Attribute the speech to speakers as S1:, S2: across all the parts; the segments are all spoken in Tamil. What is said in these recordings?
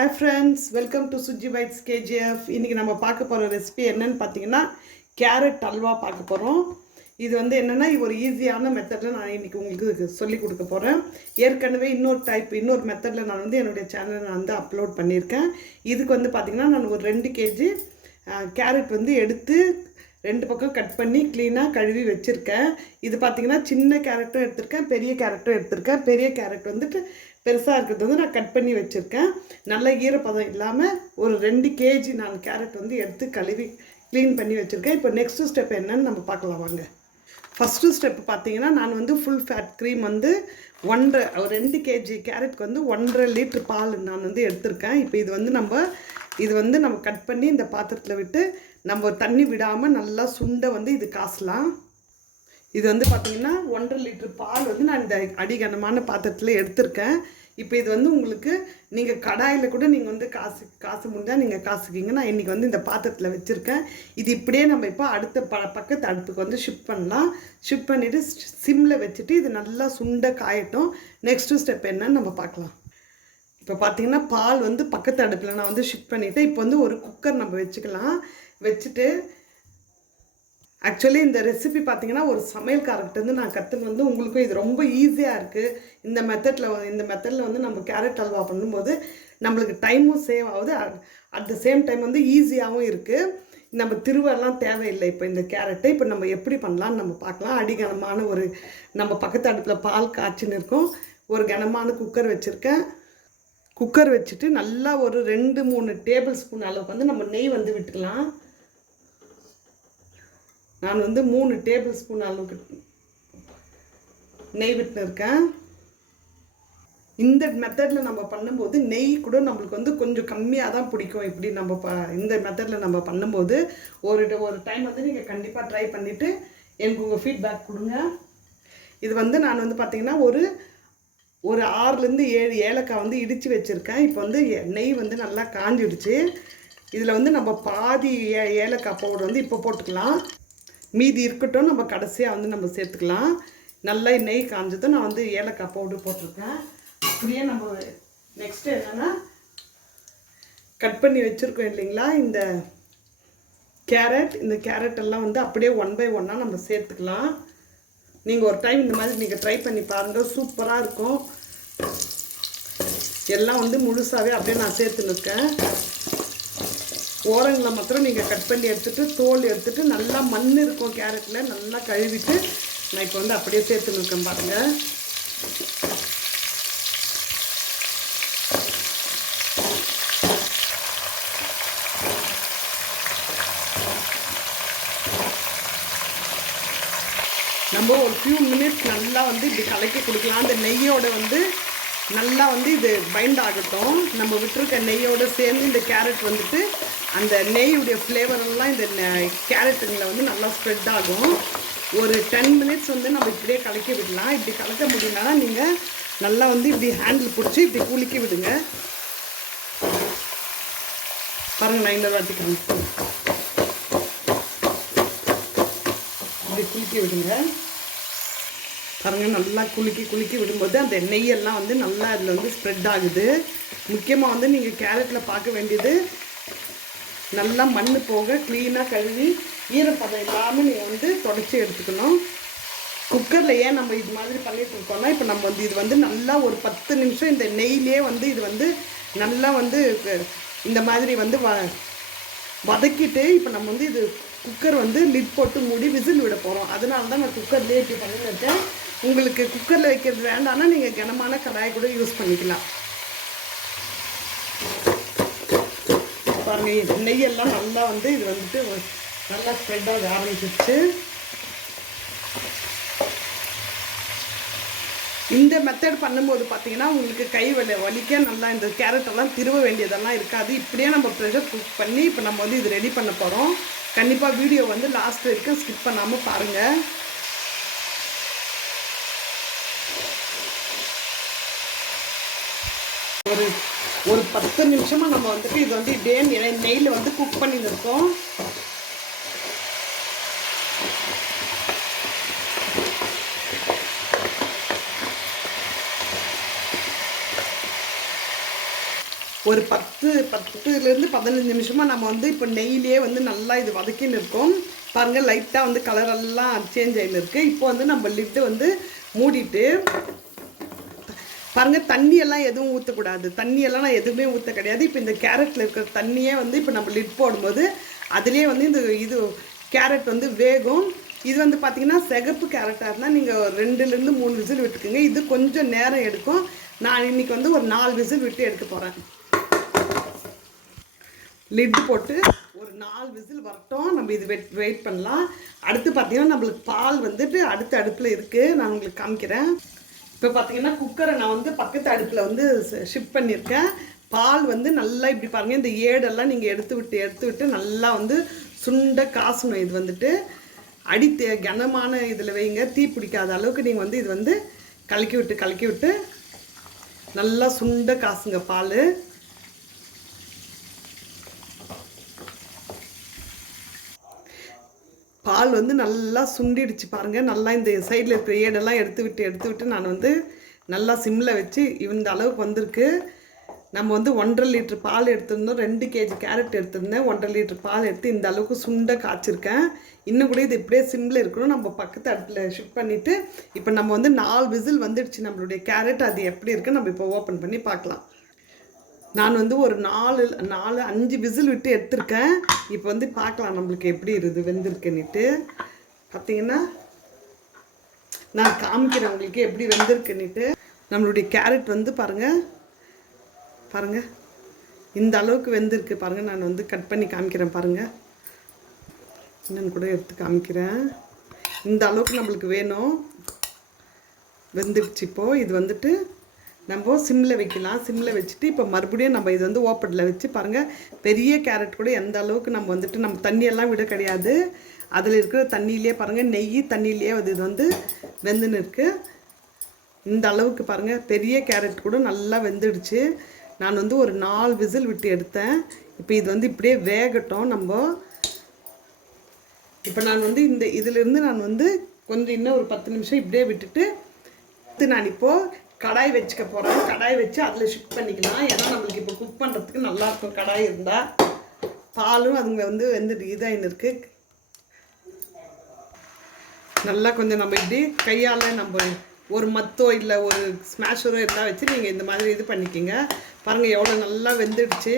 S1: Hi friends welcome to Suji bytes KGF இன்றைக்கி நம்ம பார்க்க போகிற ரெசிபி என்னென்னு பார்த்தீங்கன்னா கேரட் அல்வா பார்க்க போகிறோம் இது வந்து என்னென்னா ஒரு ஈஸியான மெத்தடில் நான் இன்றைக்கி உங்களுக்கு சொல்லி கொடுக்க போகிறேன் ஏற்கனவே இன்னொரு டைப் இன்னொரு மெத்தடில் நான் வந்து என்னுடைய சேனலில் நான் வந்து அப்லோட் பண்ணியிருக்கேன். இதுக்கு வந்து பார்த்திங்கன்னா நான் ஒரு ரெண்டு கேஜி கேரட் வந்து எடுத்து ரெண்டு பக்கம் கட் பண்ணி க்ளீனாக கழுவி வச்சுருக்கேன். இது பார்த்திங்கன்னா சின்ன கேரட்டும் எடுத்திருக்கேன் பெரிய கேரட்டும் எடுத்திருக்கேன். பெரிய கேரட் வந்துட்டு பெருசாக இருக்கிறது வந்து நான் கட் பண்ணி வச்சுருக்கேன். நல்ல ஈரப்பதம் இல்லாமல் ஒரு ரெண்டு கேஜி நான் கேரட் வந்து எடுத்து கழுவி க்ளீன் பண்ணி வச்சுருக்கேன். இப்போ நெக்ஸ்ட்டு ஸ்டெப் என்னன்னு நம்ம பார்க்கலாம் வாங்க. ஃபஸ்ட்டு ஸ்டெப் பார்த்தீங்கன்னா நான் வந்து ஃபுல் ஃபேட் க்ரீம் வந்து ஒன்றரை ஒரு ரெண்டு கேஜி கேரட்க்கு வந்து ஒன்றரை லிட்டர் பால் நான் வந்து எடுத்திருக்கேன். இப்போ இது வந்து நம்ம இது வந்து நம்ம கட் பண்ணி இந்த பாத்திரத்தில் விட்டு நம்ம தண்ணி விடாமல் நல்லா சுண்டை வந்து இது காசலாம். இது வந்து பார்த்தீங்கன்னா ஒன்றரை லிட்டர் பால் வந்து நான் இந்த அடிகனமான பாத்திரத்தில் எடுத்திருக்கேன். இப்போ இது வந்து உங்களுக்கு நீங்கள் கடாயில் கூட நீங்கள் வந்து காசு காசு முடிஞ்சால் நீங்கள் காசுக்கிங்க. நான் இன்றைக்கி வந்து இந்த பாத்திரத்தில் வச்சுருக்கேன். இது இப்படியே நம்ம இப்போ அடுத்த ப பக்கத்து அடுப்புக்கு வந்து ஷிஃப்ட் பண்ணலாம். ஷிஃப்ட் பண்ணிவிட்டு சிம்மில் வச்சுட்டு இது நல்லா சுண்டை காயட்டும். நெக்ஸ்ட்டு ஸ்டெப் என்னன்னு நம்ம பார்க்கலாம் இப்போ பார்த்தீங்கன்னா பால் வந்து பக்கத்து அடுப்பில் நான் வந்து ஷிஃப்ட் பண்ணிவிட்டேன் இப்போ வந்து ஒரு குக்கர் நம்ம வச்சுக்கலாம். வச்சுட்டு ஆக்சுவலி இந்த ரெசிபி பார்த்தீங்கன்னா ஒரு சமையல்காரர்கிட்ட வந்து நான் கற்றுக்கு வந்து உங்களுக்கும் இது ரொம்ப ஈஸியாக இருக்குது இந்த மெத்தடில் இந்த மெத்தடில் வந்து நம்ம கேரட் அல்வா பண்ணும்போது நம்மளுக்கு டைமும் சேவ் ஆகுது. அட் த சேம் டைம் வந்து ஈஸியாகவும் இருக்குது நம்ம திருவெல்லாம் தேவையில்லை இப்போ இந்த கேரட்டை இப்போ நம்ம எப்படி பண்ணலாம்னு நம்ம பார்க்கலாம் அடிகனமான ஒரு நம்ம பக்கத்து அடுப்பில் பால் காய்ச்சின்னு இருக்கோம். ஒரு கனமான குக்கர் வச்சுருக்கேன். குக்கர் வச்சுட்டு நல்லா ஒரு ரெண்டு மூணு டேபிள் ஸ்பூன் அளவுக்கு வந்து நம்ம நெய் வந்து விட்டுக்கலாம். நான் வந்து மூணு டேபிள் ஸ்பூன் அளவுக்கு நெய் விட்டுன்னு இருக்கேன். இந்த மெத்தடில் நம்ம பண்ணும்போது நெய் கூட நம்மளுக்கு வந்து கொஞ்சம் கம்மியாக தான் பிடிக்கும். இப்படி நம்ம ப இந்த மெத்தடில் நம்ம பண்ணும்போது ஒரு ஒரு டைம் வந்து நீங்கள் கண்டிப்பாக ட்ரை பண்ணிவிட்டு எனக்கு உங்கள் ஃபீட்பேக் கொடுங்க. இது வந்து நான் வந்து பார்த்திங்கன்னா ஒரு ஒரு ஆறுலேருந்து ஏழு ஏலக்காய் வந்து இடித்து வச்சுருக்கேன். இப்போ வந்து நெய் வந்து நல்லா காஞ்சிடுச்சு. இதில் வந்து நம்ம பாதி ஏ ஏலக்காய் பவுடர் வந்து இப்போ போட்டுக்கலாம். மீதி இருக்கட்டும் நம்ம கடைசியாக வந்து நம்ம சேர்த்துக்கலாம். நல்லா நெய் காஞ்சதும் நான் வந்து ஏலக்காய் பவுடர் போட்டிருக்கேன். அப்படியே நம்ம நெக்ஸ்ட்டு என்னென்னா கட் பண்ணி வச்சுருக்கோம் இல்லைங்களா? இந்த கேரட் இந்த கேரட் எல்லாம் வந்து அப்படியே ஒன் பை ஒன்னாக நம்ம சேர்த்துக்கலாம். நீங்கள் ஒரு டைம் இந்த மாதிரி நீங்கள் ட்ரை பண்ணி பாருங்கள் சூப்பராக இருக்கும். எல்லாம் வந்து முழுசாகவே அப்படியே நான் சேர்த்துன்னு இருக்கேன் ஓரங்களை மாத்திரம் நீங்கள் கட் பண்ணி எடுத்துகிட்டு தோல் எடுத்துகிட்டு நல்லா மண் இருக்கும் கேரட்டில் நல்லா கழுவிட்டு நான் இப்போ வந்து அப்படியே சேர்த்துன்னு இருக்கேன் பாருங்கள் நம்ம ஒரு ஃபியூ மினிட்ஸ் நல்லா வந்து இப்படி கலக்கி கொடுக்கலாம். அந்த நெய்யோடு வந்து நல்லா வந்து இது பைண்ட் ஆகட்டும். நம்ம விட்டுருக்க நெய்யோடு சேர்ந்து இந்த கேரட் வந்துட்டு அந்த நெய்யுடைய ஃப்ளேவரெல்லாம் இந்த கேரட்டுங்களை வந்து நல்லா ஸ்ப்ரெட் ஆகும். ஒரு டென் மினிட்ஸ் வந்து நம்ம இப்படியே கலக்கி விடலாம். இப்படி கலக்க முடியும்னா நீங்கள் நல்லா வந்து இப்படி ஹேண்டில் பிடிச்சி இப்படி குலுக்கி விடுங்க. பாருங்கள் நான் இந்த வாட்டிக்கு இப்படி குலுக்கி விடுங்க. பாருங்கள் நல்லா குலுக்கி குலுக்கி விடும்போது அந்த நெய்யெல்லாம் வந்து நல்லா அதில் வந்து ஸ்ப்ரெட் ஆகுது. முக்கியமாக வந்து நீங்கள் கேரட்டில் பார்க்க வேண்டியது நல்லா மண் போக க்ளீனாக கழுவி ஈரப்பதம் இல்லாமல் நீங்கள் வந்து தொடச்சி எடுத்துக்கணும். குக்கரில் ஏன் நம்ம இது மாதிரி பண்ணிகிட்டு இருக்கோம்னா இப்போ நம்ம வந்து இது வந்து நல்லா ஒரு பத்து நிமிஷம் இந்த நெய்லேயே வந்து இது வந்து நல்லா வந்து இந்த மாதிரி வந்து வ வதக்கிட்டு இப்போ நம்ம வந்து இது குக்கர் வந்து லிட் போட்டு மூடி விசில் விட போகிறோம் அதனால தான் நான் குக்கர்லேயே இப்படி இருக்கேன். உங்களுக்கு குக்கரில் வைக்கிறது வேண்டாம்னா நீங்கள் கனமான கடாயை கூட யூஸ் பண்ணிக்கலாம். பாருங்கள் நெய்யெல்லாம் நல்லா வந்து இது வந்துட்டு நல்லா ஸ்ப்ரெட்டாக ஆரம்பிச்சிருச்சு. இந்த மெத்தட் பண்ணும்போது பார்த்தீங்கன்னா உங்களுக்கு கை வலி வலிக்க நல்லா இந்த கேரட்டெல்லாம் திருவ வேண்டியதெல்லாம் இருக்காது. இப்படியே நம்ம ப்ரெஷர் குக் பண்ணி இப்போ நம்ம வந்து இது ரெடி பண்ண போகிறோம் கண்டிப்பாக வீடியோ வந்து லாஸ்ட் வரைக்கும் ஸ்கிப் பண்ணாமல் பாருங்கள் ஒரு ஒரு பத்து நிமிஷமாக நம்ம வந்துட்டு இது வந்து இப்படியே நெய்யில் வந்து குக் பண்ணியிருக்கோம் ஒரு பத்து பத்துலேருந்து பதினஞ்சு நிமிஷமாக நம்ம வந்து இப்போ நெய்யிலே வந்து நல்லா இது வதக்கின்னு இருக்கோம். பாருங்கள் லைட்டாக வந்து கலரெல்லாம் சேஞ்ச் ஆகின்னு இருக்குது இப்போ வந்து நம்ம லிட்டு வந்து மூடிட்டு பாருங்கள் தண்ணியெல்லாம் எதுவும் ஊற்றக்கூடாது தண்ணியெல்லாம் நான் எதுவுமே ஊற்ற கிடையாது. இப்போ இந்த கேரட்டில் இருக்கிற தண்ணியே வந்து இப்போ நம்ம லிட் போடும்போது அதுலேயே வந்து இந்த இது கேரட் வந்து வேகும். இது வந்து பார்த்தீங்கன்னா சிகப்பு கேரட்டாக இருந்தால் நீங்கள் ரெண்டுலேருந்து மூணு விசில் விட்டுக்குங்க. இது கொஞ்சம் நேரம் எடுக்கும். நான் இன்றைக்கி வந்து ஒரு நாலு விசில் விட்டு எடுக்க போகிறேன் லிட்டு போட்டு ஒரு நாலு விசில் வரட்டும். நம்ம இது வெயிட் வெயிட் பண்ணலாம். அடுத்து பார்த்தீங்கன்னா நம்மளுக்கு பால் வந்துட்டு அடுத்த அடுப்பில் இருக்குது நான் உங்களுக்கு காமிக்கிறேன். இப்போ பார்த்தீங்கன்னா குக்கரை நான் வந்து பக்கத்து அடுப்பில் வந்து ஷிஃப்ட் பண்ணியிருக்கேன் பால் வந்து நல்லா இப்படி பாருங்கள் இந்த ஏடெல்லாம் நீங்கள் எடுத்து விட்டு எடுத்து விட்டு நல்லா வந்து சுண்ட காசணும் இது வந்துட்டு. அடி கனமான இதில் வைங்க தீ பிடிக்காத அளவுக்கு நீங்கள் வந்து இது வந்து கலக்கி விட்டு கலக்கி விட்டு நல்லா சுண்ட காசுங்க பால். பால் வந்து நல்லா சுண்டிடுச்சு பாருங்கள் நல்லா இந்த சைடில் இருக்கிற ஏடெல்லாம் எடுத்து விட்டு எடுத்து விட்டு நான் வந்து நல்லா சிம்மில் வச்சு இந்த அளவுக்கு வந்திருக்கு. நம்ம வந்து ஒன்றரை லிட்ரு பால் எடுத்திருந்தோம். ரெண்டு கேஜி கேரட் எடுத்திருந்தேன். ஒன்றரை லிட்ரு பால் எடுத்து இந்த அளவுக்கு சுண்ட காய்ச்சிருக்கேன். இன்னும் கூட இது இப்படியே சிம்மில் இருக்கணும். நம்ம பக்கத்து அடுப்பில் ஷிஃப்ட் பண்ணிவிட்டு இப்போ நம்ம வந்து நாலு விசில் வந்துடுச்சு நம்மளுடைய கேரட். அது எப்படி இருக்குன்னு நம்ம இப்போ ஓப்பன் பண்ணி பார்க்கலாம். நான் வந்து ஒரு நாலு நாலு அஞ்சு விசில் விட்டு எடுத்திருக்கேன். இப்போ வந்து பார்க்கலாம் நம்மளுக்கு எப்படி இருக்குது வெந்திருக்குன்னுட்டு. பார்த்தீங்கன்னா நான் காமிக்கிறேன் உங்களுக்கு எப்படி வெந்திருக்குன்னுட்டு. நம்மளுடைய கேரட் வந்து பாருங்கள் பாருங்கள் இந்த அளவுக்கு வெந்திருக்கு பாருங்கள் நான் வந்து கட் பண்ணி காமிக்கிறேன் பாருங்கள் இன்னும் கூட எடுத்து காமிக்கிறேன். இந்த அளவுக்கு நம்மளுக்கு வேணும். வெந்துடுச்சு இப்போது இது வந்துட்டு நம்ம சிம்மில் வைக்கலாம். சிம்மில் வச்சுட்டு இப்போ மறுபடியும் நம்ம இது வந்து ஓப்பனில் வச்சு பாருங்கள் பெரிய கேரட் கூட எந்த அளவுக்கு நம்ம வந்துட்டு நம்ம தண்ணியெல்லாம் விட கிடையாது. அதில் இருக்கிற தண்ணியிலே பாருங்கள் நெய் தண்ணியிலே அது இது வந்து வெந்துன்னு இருக்குது இந்த அளவுக்கு பாருங்கள் பெரிய கேரட் கூட நல்லா வெந்துடுச்சு. நான் வந்து ஒரு நாலு விசில் விட்டு எடுத்தேன். இப்போ இது வந்து இப்படியே வேகட்டும் நம்ம. இப்போ நான் வந்து இந்த இதிலிருந்து நான் வந்து கொஞ்சம் இன்னும் ஒரு பத்து நிமிஷம் இப்படியே விட்டுட்டு நான் இப்போது கடாய் வச்சுக்க போகிறேன் கடாய் வச்சு அதில் ஷிஃப்ட் பண்ணிக்கலாம். ஏன்னா நம்மளுக்கு இப்போ குக் பண்ணுறதுக்கு நல்லாயிருக்கும் கடாய் இருந்தால் பாலும் அதுங்க வந்து வந்து இதாகின்னு இருக்குது நல்லா கொஞ்சம் நம்ம இப்படி கையால் நம்ம ஒரு மத்தோ இல்லை ஒரு ஸ்மாஷரோ இருந்தால் வச்சு நீங்கள் இந்த மாதிரி இது பண்ணிக்கிங்க. பாருங்கள் எவ்வளோ நல்லா வெந்துடுச்சு.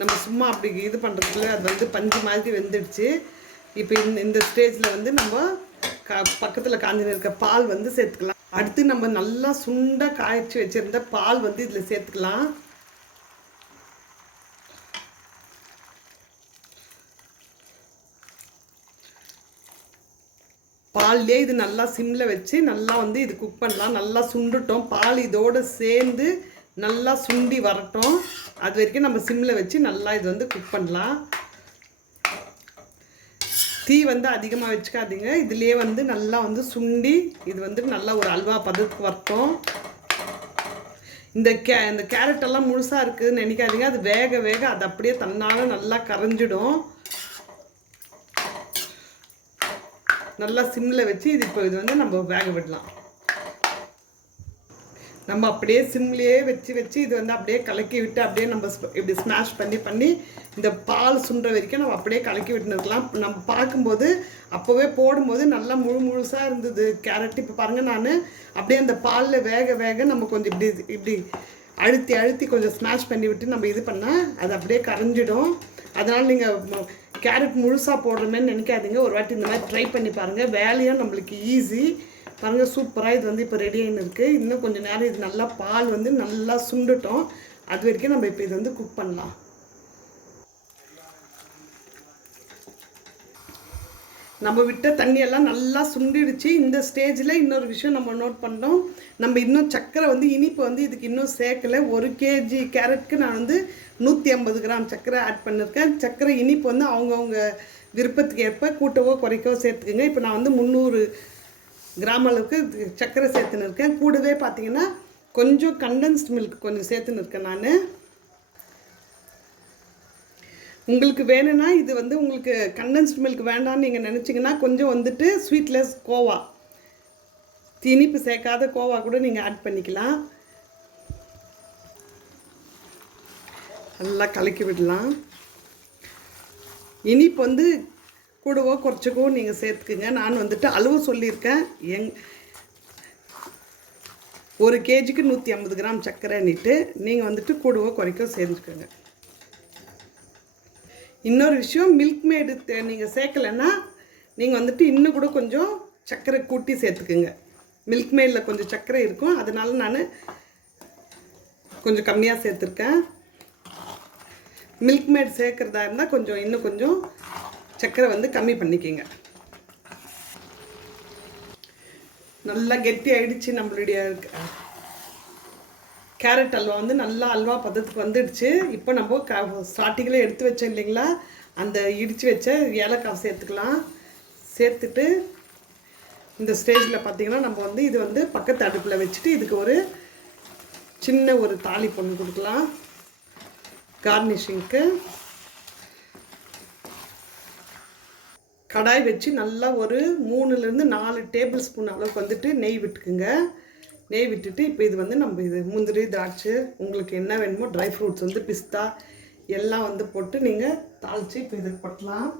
S1: நம்ம சும்மா அப்படி இது பண்ணுறதுல அது வந்து பஞ்சு மாதிரி வெந்துடுச்சு. இப்போ இந்த இந்த ஸ்டேஜில் வந்து நம்ம க பக்கத்தில் காஞ்சின இருக்க பால் வந்து சேர்த்துக்கலாம். அடுத்து நம்ம நல்லா சுண்டாக காய்ச்சி வச்சுருந்த பால் வந்து இதில் சேர்த்துக்கலாம். பால்லே இது நல்லா சிம்மில் வச்சு நல்லா வந்து இது குக் பண்ணலாம். நல்லா சுண்டுட்டோம். பால் இதோடு சேர்ந்து நல்லா சுண்டி வரட்டும். அது வரைக்கும் நம்ம சிம்மில் வச்சு நல்லா இது வந்து குக் பண்ணலாம். தீ வந்து அதிகமாக வச்சுக்காதீங்க. இதுலேயே வந்து நல்லா வந்து சுண்டி இது வந்து நல்லா ஒரு அல்வா பதத்துக்கு வரட்டும் இந்த கே இந்த கேரட் எல்லாம் முழுசாக இருக்குதுன்னு நினைக்காதீங்க. அது வேக வேக அது அப்படியே தன்னால் நல்லா கரைஞ்சிடும். நல்லா சிம்மில் வச்சு இது இப்போ இது வந்து நம்ம வேக விடலாம். நம்ம அப்படியே சிம்லேயே வச்சு வச்சு இது வந்து அப்படியே கலக்கி விட்டு அப்படியே நம்ம இப்படி ஸ்மாஷ் பண்ணி பண்ணி இந்த பால் சுண்டுற வரைக்கும் நம்ம அப்படியே கலக்கி விட்டுருக்கலாம். நம்ம பார்க்கும்போது அப்போவே போடும்போது நல்லா முழு முழுசாக இருந்தது கேரட். இப்போ பாருங்கள் நான் அப்படியே அந்த பாலில் வேக வேக நம்ம கொஞ்சம் இப்படி இப்படி அழுத்தி அழுத்தி கொஞ்சம் ஸ்மாஷ் பண்ணி விட்டு நம்ம இது பண்ணால் அது அப்படியே கரைஞ்சிடும். அதனால் நீங்கள் கேரட் முழுசாக போடுறமேன்னு நினைக்காதீங்க. ஒரு வாட்டி இந்த மாதிரி ட்ரை பண்ணி பாருங்கள் வேலையும் நம்மளுக்கு ஈஸி பாருங்கள் சூப்பராக இது வந்து இப்போ ரெடி ஆகின்னு இருக்குது இன்னும் கொஞ்சம் நேரம் இது நல்லா பால் வந்து நல்லா சுண்டுட்டோம். அது வரைக்கும் நம்ம இப்போ இது வந்து குக் பண்ணலாம். நம்ம விட்ட தண்ணியெல்லாம் நல்லா சுண்டிடுச்சு. இந்த ஸ்டேஜில் இன்னொரு விஷயம் நம்ம நோட் பண்ணோம். நம்ம இன்னும் சர்க்கரை வந்து இனிப்பு வந்து இதுக்கு இன்னும் சேர்க்கலை. ஒரு கேஜி கேரட்க்கு நான் வந்து நூற்றி ஐம்பது கிராம் சர்க்கரை ஆட் பண்ணியிருக்கேன் சர்க்கரை இனிப்பு வந்து அவங்கவுங்க விருப்பத்துக்கு ஏற்ப கூட்டவோ குறைக்கவோ சேர்த்துக்குங்க. இப்போ நான் வந்து முந்நூறு கிராம் அளவுக்கு சர்க்கரை சேர்த்துன்னு இருக்கேன். கூடவே பார்த்தீங்கன்னா கொஞ்சம் கண்டென்ஸ்ட் மில்க் கொஞ்சம் சேர்த்துன்னு இருக்கேன் நான். உங்களுக்கு வேணும்னா இது வந்து உங்களுக்கு கண்டென்ஸ்ட் மில்க் வேண்டாம்னு நீங்கள் நினச்சிங்கன்னா கொஞ்சம் வந்துட்டு ஸ்வீட்லெஸ் கோவா. இனிப்பு சேர்க்காத கோவா கூட நீங்கள் ஆட் பண்ணிக்கலாம். நல்லா கலக்கி விடலாம். இனிப்பு வந்து கூடவோ குறைச்சிக்கோ நீங்கள் சேர்த்துக்குங்க. நான் வந்துட்டு அளவு சொல்லியிருக்கேன். எங் ஒரு கேஜிக்கு நூற்றி ஐம்பது கிராம் சர்க்கரைன்னிட்டு நீங்கள் வந்துட்டு கூடவோ குறைக்கோ சேர்ந்துக்கோங்க இன்னொரு விஷயம் மில்க் மேடு நீங்கள் சேர்க்கலைன்னா நீங்கள் வந்துட்டு இன்னும் கூட கொஞ்சம் சர்க்கரை கூட்டி சேர்த்துக்குங்க. மில்க் மேடில் கொஞ்சம் சர்க்கரை இருக்கும். அதனால நான் கொஞ்சம் கம்மியாக சேர்த்துருக்கேன். மில்க் மேட் சேர்க்குறதா இருந்தால் கொஞ்சம் இன்னும் கொஞ்சம் சர்க்கரை வந்து கம்மி பண்ணிக்கோங்க. நல்லா கெட்டி ஆயிடுச்சு நம்மளுடைய கேரட் அல்வா வந்து நல்லா அல்வா பதத்துக்கு வந்துடுச்சு. இப்போ நம்ம க ஸ்டார்டிங்கில் எடுத்து வச்சோம் இல்லைங்களா? அந்த இடித்து வச்ச ஏலக்காய் சேர்த்துக்கலாம். சேர்த்துட்டு இந்த ஸ்டேஜில் பார்த்தீங்கன்னா நம்ம வந்து இது வந்து பக்கத்து அடுப்பில் வச்சுட்டு இதுக்கு ஒரு சின்ன ஒரு தாலி பொண்ணு கொடுக்கலாம். கார்னிஷிங்க்கு கடாய் வச்சு நல்லா ஒரு மூணுலேருந்து நாலு டேபிள் ஸ்பூன் அளவுக்கு வந்துட்டு நெய் விட்டுக்குங்க. நெய் விட்டுட்டு இப்போ இது வந்து நம்ம இது முந்திரி திராட்சை உங்களுக்கு என்ன வேணுமோ ட்ரை ஃப்ரூட்ஸ் வந்து பிஸ்தா எல்லாம் வந்து போட்டு நீங்கள் தாளித்து இப்போ இது கொட்டலாம்.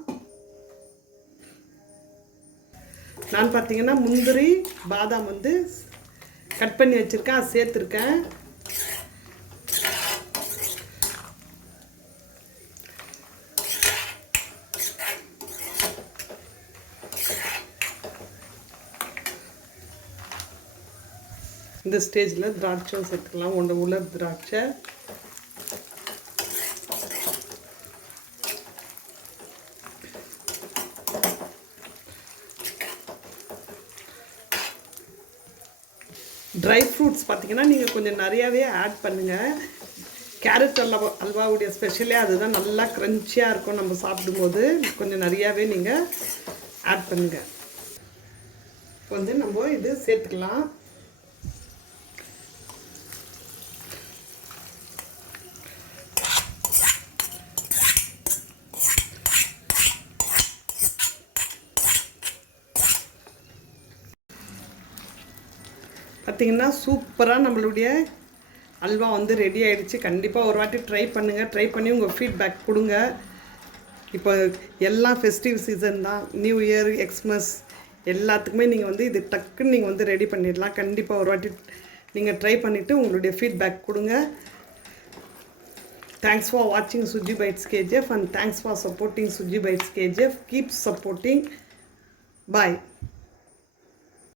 S1: நான் பார்த்தீங்கன்னா முந்திரி பாதாம் வந்து கட் பண்ணி வச்சுருக்கேன் சேர்த்துருக்கேன். இந்த ஸ்டேஜில் திராட்சை சேர்த்துக்கலாம். ஒன்று உலர் திராட்சை. ட்ரை ஃப்ரூட்ஸ் பார்த்தீங்கன்னா நீங்கள் கொஞ்சம் நிறையாவே ஆட் பண்ணுங்கள் கேரட் அல்வா அல்வாவுடைய ஸ்பெஷலே அதுதான் நல்லா க்ரன்ச்சியாக இருக்கும் நம்ம சாப்பிடும்போது. கொஞ்சம் நிறையாவே நீங்கள் ஆட் பண்ணுங்கள் கொஞ்சம் வந்து நம்ம இது சேர்த்துக்கலாம். பார்த்தீங்கன்னா சூப்பராக நம்மளுடைய அல்வா வந்து ரெடி ஆகிடுச்சு கண்டிப்பாக ஒரு வாட்டி ட்ரை பண்ணுங்கள் ட்ரை பண்ணி உங்கள் ஃபீட்பேக் கொடுங்க. இப்போ எல்லாம் ஃபெஸ்டிவ் சீசன் தான். நியூ இயர் எக்ஸ்மஸ் எல்லாத்துக்குமே நீங்கள் வந்து இது டக்குன்னு நீங்கள் வந்து ரெடி பண்ணிடலாம். கண்டிப்பாக ஒரு வாட்டி நீங்கள் ட்ரை பண்ணிவிட்டு உங்களுடைய ஃபீட்பேக் கொடுங்க. தேங்க்ஸ் ஃபார் வாட்சிங் Suji bytes KGF and thanks for supporting Suji bytes KGF keep supporting bye